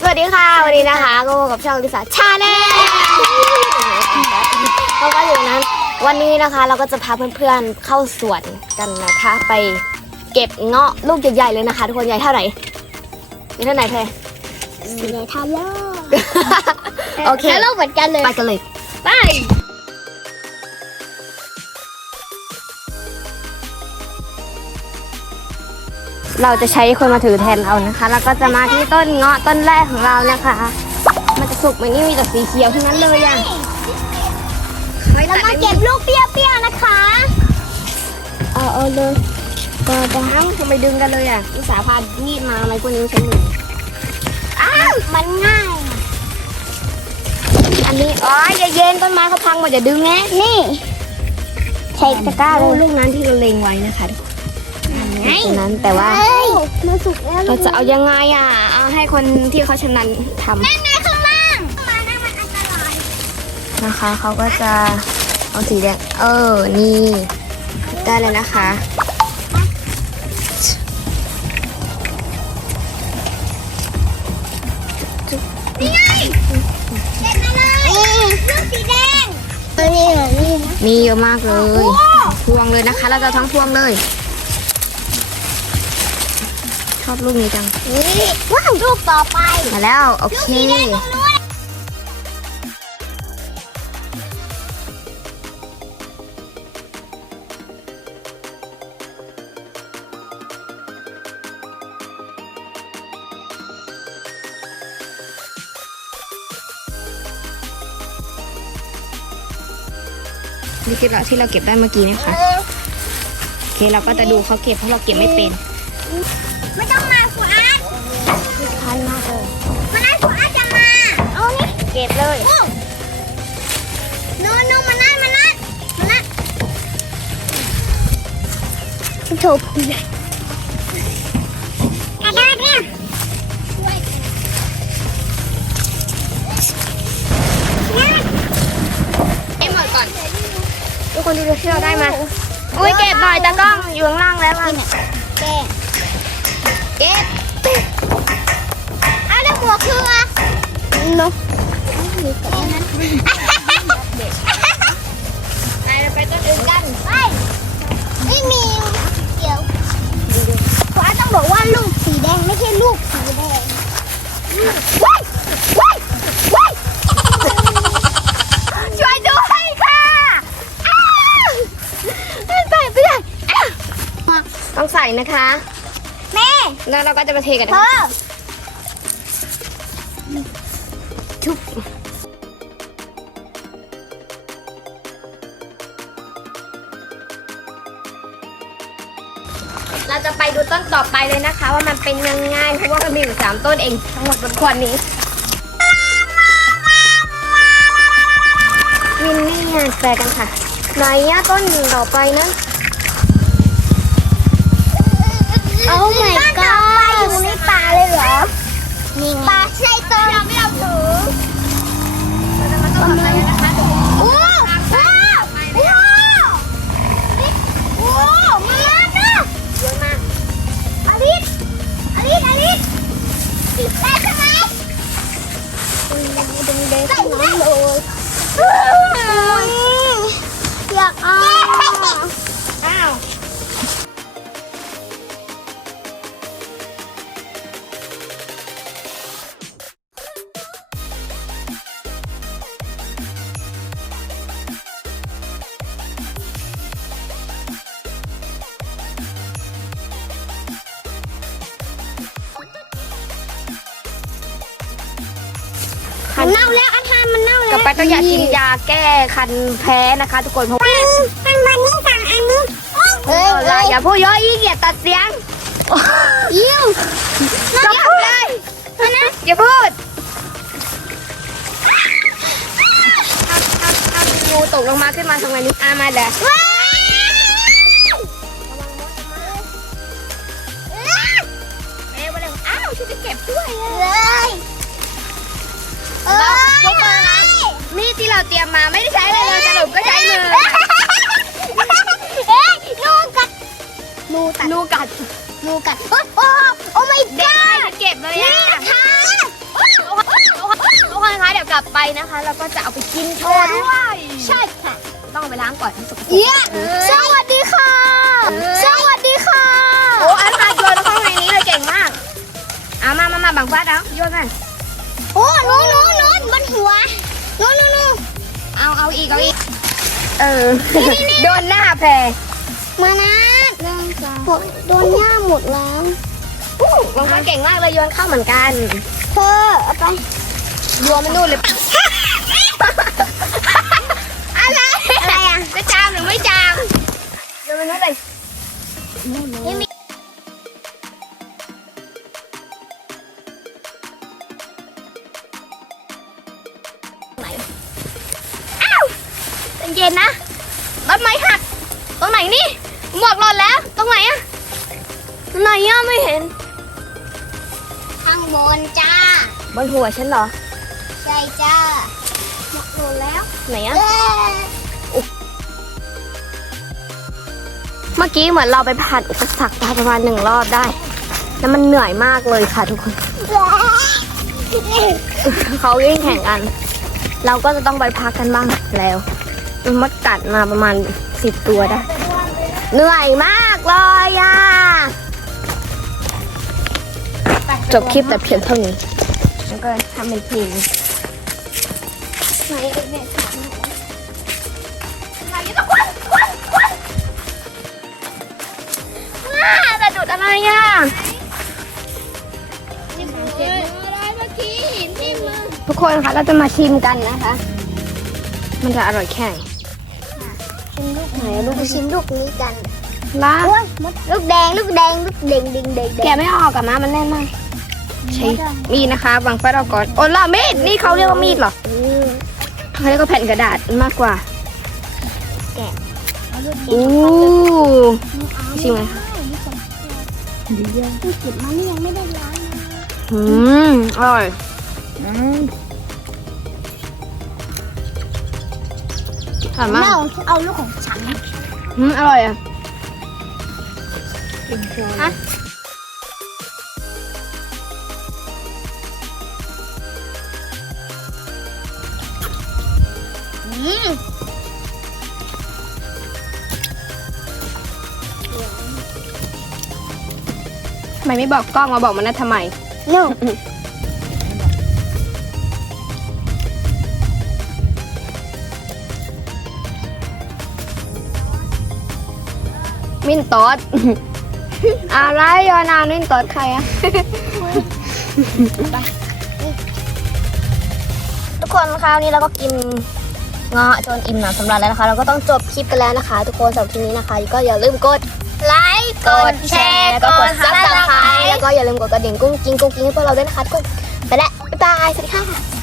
สวัสดีค่ะวันนี้นะคะก็พบกับช่องลิซ่าชาแนลแล้วก็อยู่นั้น วันนี้นะคะเราก็จะพาเพื่อนๆเข้าสวนกันนะคะ ไปเก็บเงาะลูกใหญ่ๆเลยนะคะทุกคนใหญ่เท่าไหร่ใหญ่เท่าไหร่แพรสีแดงทาโร่โอเคทาโร่เหมือนกันเลยไปกันเลยไป เราจะใช้คนมาถือแทนเอานะคะ แล้วก็จะมาที่ต้นเงาะต้นแรกของเรานะคะ มันจะสุกไหมนี่มีแต่สีเขียวทั้งนั้นเลยอะเรามาเก็บลูกเปรี้ยวๆนะคะเอาเอาเลยก็จะห้ามทำไมดึงกันเลยอะอุตสาห์พามีดมาอะไรพวกนี้ใช้มืออ้าวมันง่ายอันนี้อ๋ออย่าเย็นต้นไม้เขาพังหมดอย่าดึงแง่นี่ใช้ตะกร้าเลยลูกนั้นที่เราเล็งไว้นะคะ ตรงนั้นแต่ว่าเฮ้ยมันสุกแล้วเราจะเอายังไงอะเอาให้คนที่เขาชำนาญทำแม่แม่ข้างล่างมานะมันอันตรายนะคะเขาก็จะเอาสีแดงเออนี่ได้เลยนะคะนี่ไงเด็ดมาเลยลูกสีแดงนี่นี่นะมีเยอะมากเลยพวงเลยนะคะ เราจะเอาทั้งพวงเลย ชอบลูกนี้จังนี่ว้าวลูกต่อไปมาแล้ว โอเคสีแดงตรงนู้นนี่คือเราที่เราเก็บได้เมื่อกี้นะคะ โอเคเราก็จะดูเขาเก็บเพราะเราเก็บไม่เป็น ไม่ต้องมาขวานทันมากเลยมาได้ขวานจะมา เอานี่เก็บเลยโอ้โนโนมานั่นมานั่นมานั่นโถพูดกระดาษเนี่ยให้หมดก่อน ทุกคนดูที่เราได้มา อุ้ยเก็บหน่อยตากล้องอยู่ข้างล่างแล้วอะแก เก็บเอาได้หัวเครือเนาะไปเราไปต้นอื่นกันไปไม่มีเดี๋ยวขวาต้องบอกว่าลูกสีแดงไม่ใช่ลูกสีแดงว้ายว้ายว้ายช่วยด้วยค่ะอ้าวไม่ไปไม่ต้องใส่นะคะ แล้วเราก็จะมาเทกันเธอชุบเราจะไปดูต้นต่อไปเลยนะคะ ว่ามันเป็นยังไงเพราะว่ามันมีอยู่สามต้นเองทั้งหมดบนขวดนี้มินนี่งานแปลกันค่ะไหนอะต้นต่อไปนะ โอ้ my god อยู่ในป่าเลยเหรอ นี่ไงป่าใช่ต้นไม่เอาถือเราจะมาต้ มันเน่าแล้วอาหารมันเน่าแล้วกลับไปต้องอยากกินยาแก้คันแพ้นะคะ ทุกคนเพราะว่ามันมันนี่สั่งอันนี้เฮ้ยเอออย่าพูดเยอะยี่เกียจตัดเสียงยิ้วอย่าพูดเลยนะอย่าพูดงูตกลงมาขึ้นมาทำไงนี่อามาเด้อ นูกัดนูกัดนูกัดโอ้โอ้โอ้ไม่เด็กได้ให้ไปเก็บเลยนี่อะนะคะลับไปนะคะ เราก็จะเอาไปกินโชว์ด้วยใช่ค่ะ ต้องเอาไปล้างก่อนทั้งสกปรกเยี่ยสวัสดีค่ะ สวัสดีค่ะ โอ้อันพาโยนเข้าในนี้เลยเก่งมากเอามามามาบังฟัดเอาโยนมาโอ้นู้นนู้นนู้นบนหัวนู้นนู้นนู้นเอาเอาอีกเอาอีก เออ โดนหน้าแพรมานะ โดนหญ้าหมดแล้วอู้บังฟัดเก่งมากเลยโยนเข้าเหมือนกันเธอเอาไปรวมมันนู่นเลย อะไร อะไรอะ จะจามหรือไม่จามโยนมันนู่นเลยนี่มีใจเย็นนะ ต้นไม้หักตรงไหนนี่ หมวกหล่นแล้ว ตรงไหนอะตรงไหนอะไม่เห็น ข้างบนจ้า บนหัวฉันเหรอ ใช่จ้าหมดโดนแล้วไหนอะเอ้ยเมื่อกี้เหมือนเราไปผ่านอุปสรรคได้ประมาณหนึ่งรอบได้ แล้วมันเหนื่อยมากเลยค่ะทุกคน เขาวิ่งแข่งกัน เราก็จะต้องไปพักกันบ้างแล้ว มันมดกัดมาประมาณสิบตัวได้ เหนื่อยมากเลยอะ จบคลิปแต่เพียงเท่านี้แล้วก็ทำเป็นเพลงไหนเด็กๆถามหน่อยอะไรจะควันควันควันว้าแต่ดุดอะไรอะนี่คืออะไรเมื่อกี้หินที่มือทุกคนคะเราจะมาชิมกันนะคะ มันจะอร่อยแค่ไหนชิมลูก ไหนลูกชิมลูกนี้กันล่ะโอ้ยมดลูกแดงลูกแดงลูกเด้งเด้งเด้งแกะไม่ออกกับมามันแน่นมากใช้มีดนะคะวางไฟเราก่อนโอ้ล่ะมีดนี่เขาเรียกว่ามีดเหรอเขาเรียกว่าแผ่นกระดาษมากกว่าอู้ชิมไหมคะลูกเก็บมานี่ยังไม่ได้ล้างนะอืมอร่อยอร่อยแม่มากเอาเอาลูกของฉัน อืมอร่อยอะฮะอืมทำไมไม่บอกกล้องมาบอกมันนะทำไม no มินตอด อะไรยอนามินตอดใครอะทุกคนคราวนี้เราก็กินเงาะจนอิ่มหนำสำราญแล้วนะคะ เราก็ต้องจบคลิปกันแล้วนะคะ ทุกคนสำหรับคลิปนี้นะคะก็อย่าลืมกดไลค์กดแชร์กดซับสไครต์แล้วก็อย่าลืมกดกระดิ่งกุ้งกิ้งกุ้งกิ้งให้พวกเราด้วยนะคะทุกคนไปแล้วบ๊ายบายสวัสดีค่ะ